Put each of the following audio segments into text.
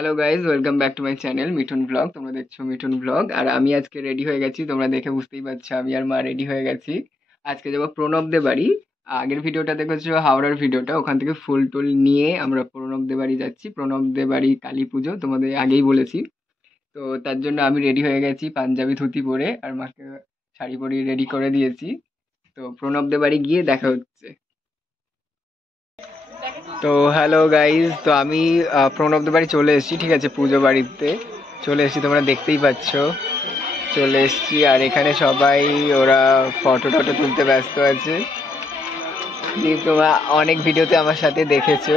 Hello guys, welcome back to my channel Mithun blog. তোমরা দেখছো Mithun blog. আর আমি আজকে রেডি হয়ে গেছি, তোমরা দেখে বুঝতেই পারছো আমি আর মা রেডি হয়ে গেছি। আজকে যাবো প্রণবদের বাড়ি। আগের ভিডিওটা দেখেছো হাওড়ার ভিডিওটা, ওখান থেকে ফুল টুল নিয়ে আমরা প্রণবদের বাড়ি যাচ্ছি। প্রণবদের বাড়ি কালী পুজো, তোমাদের আগেই বলেছি। তো তার জন্য আমি রেডি হয়ে গেছি পাঞ্জাবি ধুতি পরে, আর মাকে শাড়ি পরিয়ে রেডি করে দিয়েছি। তো প্রণবদের বাড়ি গিয়ে দেখা হচ্ছে। তো হ্যালো গাইজ, তো আমি প্রণবদের বাড়ি চলে এসেছি, ঠিক আছে, পুজো বাড়িতে চলে এসেছি, তোমরা দেখতেই পাচ্ছ চলে এসেছি। আর এখানে সবাই ওরা ফটো টটো তুলতে ব্যস্ত আছে, যে তোমরা অনেক ভিডিওতে আমার সাথে দেখেছো।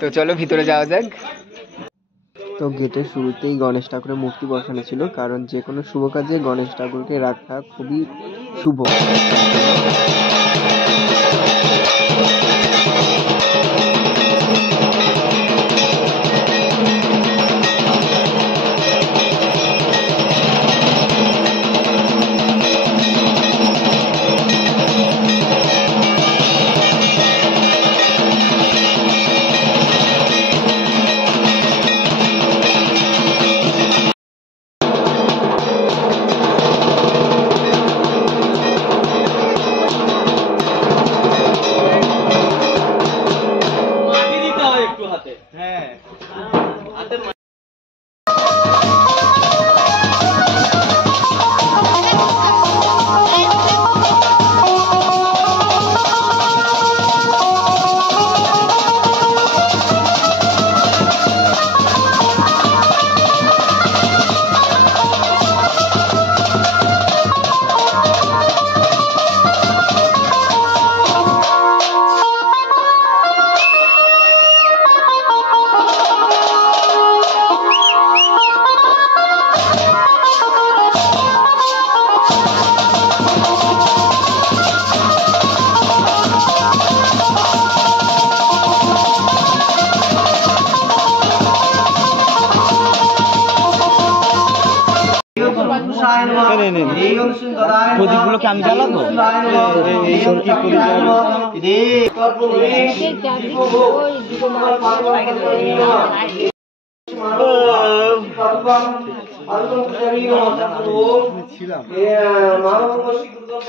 তো চলো ভিতরে যাওয়া যাক। তো গেটের শুরুতেই গণেশ ঠাকুরের মূর্তি বসানো ছিল, কারণ যে কোনো শুভ কাজে গণেশ ঠাকুরকে রাখা খুবই শুভ। প্রদীপগুলোকে আমি জ্বালাবো।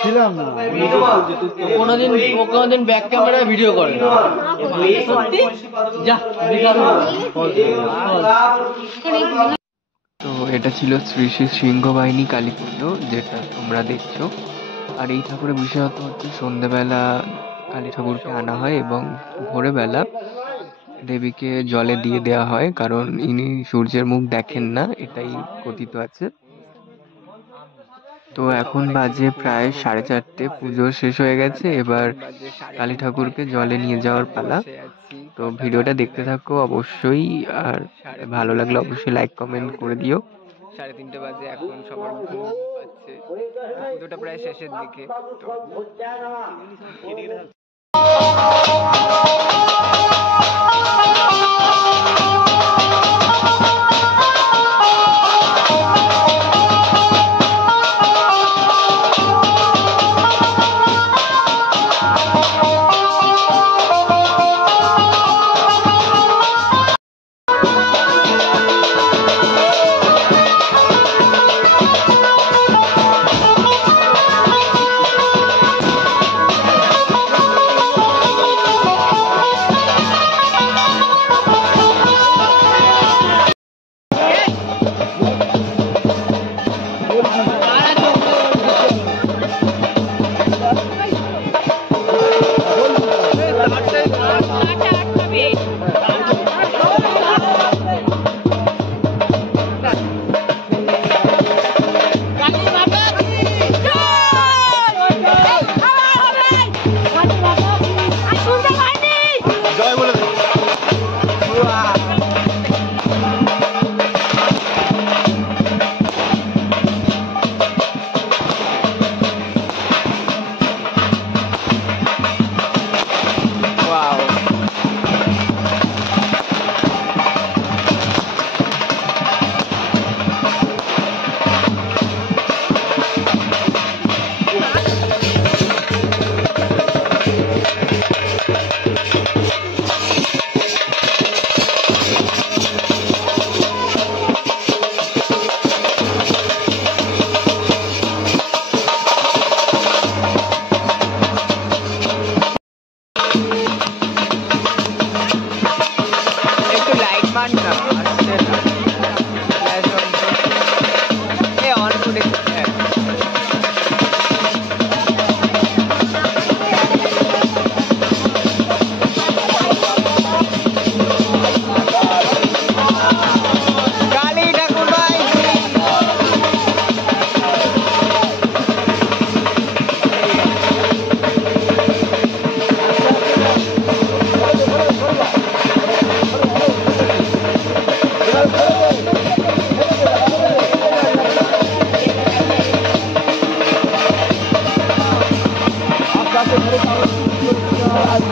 ছিলাম না কোনোদিন ব্যাক ক্যামেরায় ভিডিও করে না। তো এটা ছিল শ্রী শ্রী সিংহবাহিনী কালী পুজো, যেটা তোমরা দেখছো। আর এই ঠাকুরের বিশেষত হচ্ছে সন্ধ্যেবেলা কালী ঠাকুরকে আনা হয় এবং ভোরবেলা দেবীকে জলে দিয়ে দেওয়া হয়, কারণ ইনি সূর্যের মুখ দেখেন না, এটাই কথিত আছে। তো এখন বাজে প্রায় 4:30, পুজো শেষ হয়ে গেছে, এবার কালী ঠাকুরকে জলে নিয়ে যাওয়ার পালা। তো ভিডিওটা দেখতে থাকো অবশ্যই, আর ভালো লাগলে অবশ্যই লাইক কমেন্ট করে দিও। 3:30 বাজে, এখন সবার ঘুম পাচ্ছে, পুজোটা প্রায় শেষের দিকে।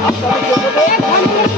আপনাদের